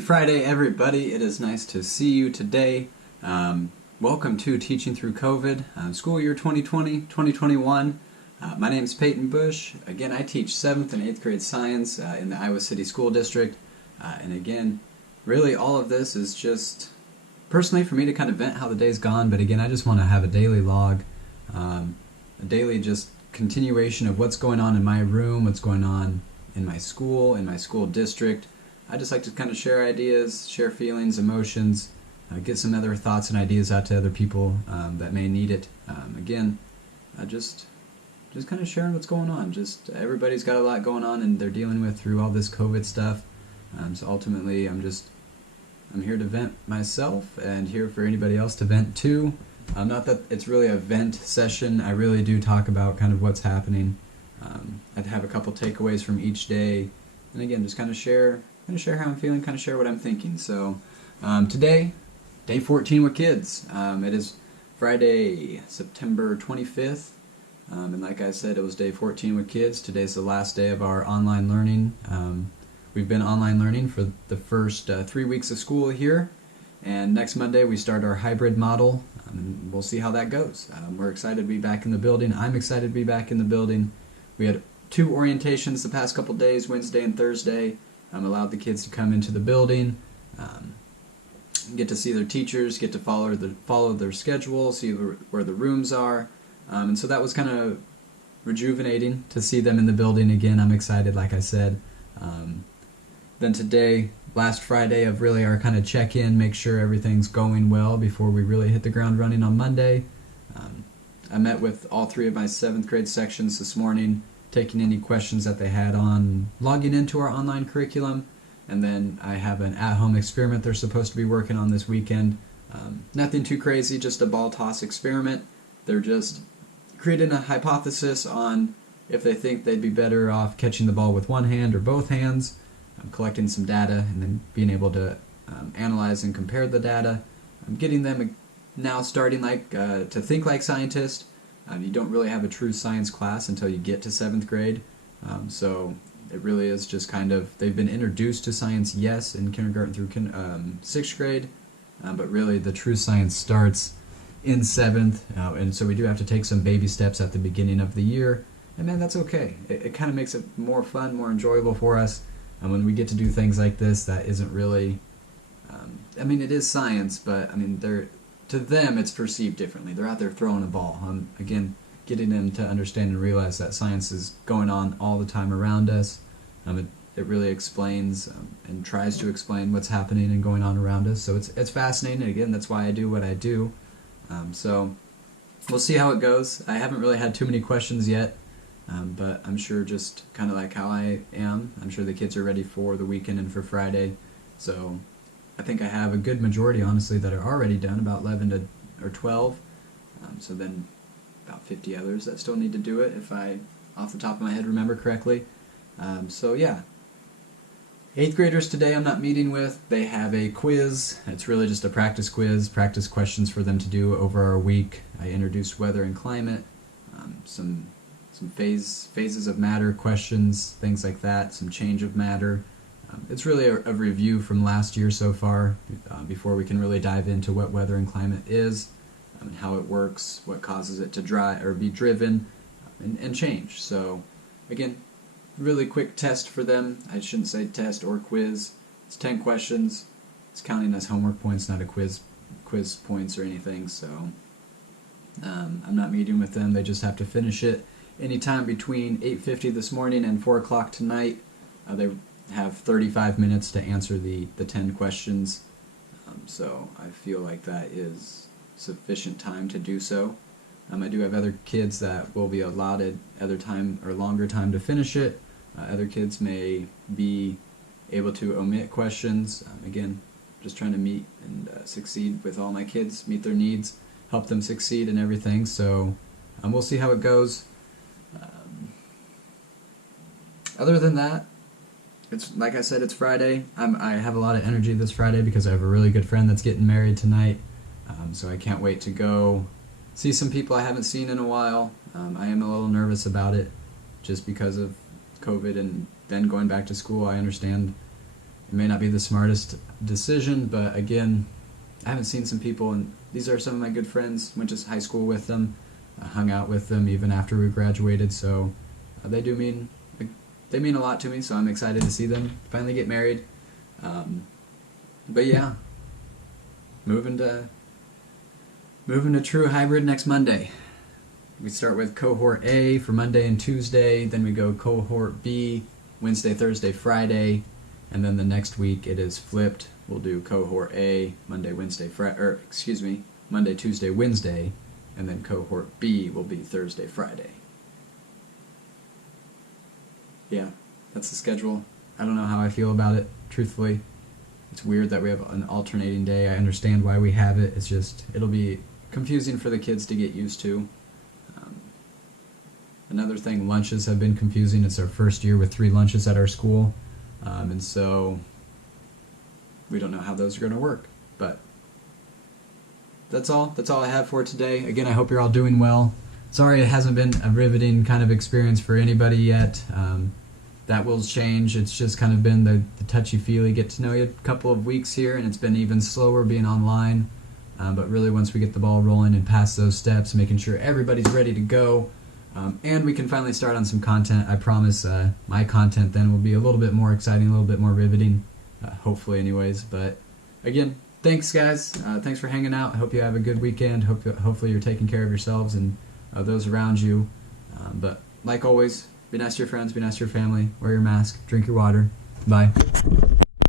Friday, everybody. It is nice to see you today. Welcome to Teaching Through COVID, school year 2020-2021. My name is Peyton Bush. Again, I teach 7th and 8th grade science in the Iowa City School District. And again, really all of this is just personally for me to kind of vent how the day's gone. But again, I just want to have a daily log, a daily just continuation of what's going on in my room, what's going on in my school district. I just like to kind of share ideas, share feelings, emotions, get some other thoughts and ideas out to other people that may need it. Just kind of sharing what's going on. Just everybody's got a lot going on and they're dealing with through all this COVID stuff. So ultimately, I'm here to vent myself and here for anybody else to vent too. Not that it's really a vent session. I really do talk about kind of what's happening. I'd have a couple takeaways from each day, and again, just kind of share how I'm feeling, kind of share what I'm thinking. So today, day 14 with kids. It is Friday, September 25th, and like I said, it was day 14 with kids. Today's the last day of our online learning. We've been online learning for the first 3 weeks of school here, and next Monday we start our hybrid model, and we'll see how that goes. We're excited to be back in the building. I'm excited to be back in the building. We had 2 orientations the past couple days, Wednesday and Thursday. Allowed the kids to come into the building, get to see their teachers, get to follow their schedule, see where the rooms are, and so that was kind of rejuvenating to see them in the building again. I'm excited, like I said. Then today, last Friday of really our kind of check-in, make sure everything's going well before we really hit the ground running on Monday. I met with all 3 of my 7th grade sections this morning, taking any questions that they had on logging into our online curriculum, and then I have an at-home experiment they're supposed to be working on this weekend. Nothing too crazy, just a ball toss experiment. They're just creating a hypothesis on if they think they'd be better off catching the ball with one hand or both hands, collecting some data, and then being able to analyze and compare the data. I'm getting them now starting to think like scientists. You don't really have a true science class until you get to 7th grade, so it really is just kind of, they've been introduced to science, yes, in kindergarten through 6th grade, but really the true science starts in 7th, and so we do have to take some baby steps at the beginning of the year, and man, that's okay. It kind of makes it more fun, more enjoyable for us, and when we get to do things like this, that isn't really, it is science, but to them, it's perceived differently. They're out there throwing a ball. Again, getting them to understand and realize that science is going on all the time around us. It really explains and tries to explain what's happening and going on around us. So it's fascinating. Again, that's why I do what I do. So we'll see how it goes. I haven't really had too many questions yet, but I'm sure just kind of like how I am, I'm sure the kids are ready for the weekend and for Friday. So I think I have a good majority, honestly, that are already done, about 11 or 12. So then about 50 others that still need to do it, if I, off the top of my head, remember correctly. So yeah. 8th graders today I'm not meeting with. They have a quiz. It's really just a practice quiz, practice questions for them to do over a week. I introduced weather and climate, some phases of matter questions, things like that, some change of matter. It's really a review from last year so far, before we can really dive into what weather and climate is, and how it works, what causes it to dry or be driven, and change. So again, really quick test for them. I shouldn't say test or quiz. It's 10 questions. It's counting as homework points, not a quiz points or anything. So I'm not meeting with them. They just have to finish it anytime between 8:50 this morning and 4 o'clock tonight. They have 35 minutes to answer the 10 questions, so I feel like that is sufficient time to do so. I do have other kids that will be allotted other time or longer time to finish it. Other kids may be able to omit questions. Again, just trying to meet and succeed with all my kids, meet their needs, help them succeed in everything, so we'll see how it goes. Other than that, it's like I said, it's Friday. I have a lot of energy this Friday because I have a really good friend that's getting married tonight. So I can't wait to go see some people I haven't seen in a while. I am a little nervous about it just because of COVID and then going back to school. I understand It may not be the smartest decision, but again, I haven't seen some people, and these are some of my good friends. Went to high school with them, hung out with them even after we graduated. So they mean a lot to me. So I'm excited to see them finally get married. But yeah, moving to true hybrid next Monday. We start with cohort A for Monday and Tuesday. Then we go cohort B Wednesday, Thursday, Friday. And then the next week it is flipped. We'll do cohort A Monday, Tuesday, Wednesday, and then cohort B will be Thursday, Friday. Yeah, that's the schedule. I don't know how I feel about it, truthfully. It's weird that we have an alternating day. I understand why we have it. It's just, it'll be confusing for the kids to get used to. Another thing, lunches have been confusing. It's our first year with 3 lunches at our school. And so we don't know how those are going to work, but that's all I have for today. Again, I hope you're all doing well. Sorry it hasn't been a riveting kind of experience for anybody yet. That will change. It's just kind of been the touchy-feely, get to know you a couple of weeks here, and it's been even slower being online. But really once we get the ball rolling and past those steps, making sure everybody's ready to go, and we can finally start on some content. I promise my content then will be a little bit more exciting, a little bit more riveting, hopefully anyways. But again, thanks guys. Thanks for hanging out. I hope you have a good weekend. Hopefully you're taking care of yourselves and those around you. But like always, be nice to your friends, be nice to your family, wear your mask, drink your water. Bye.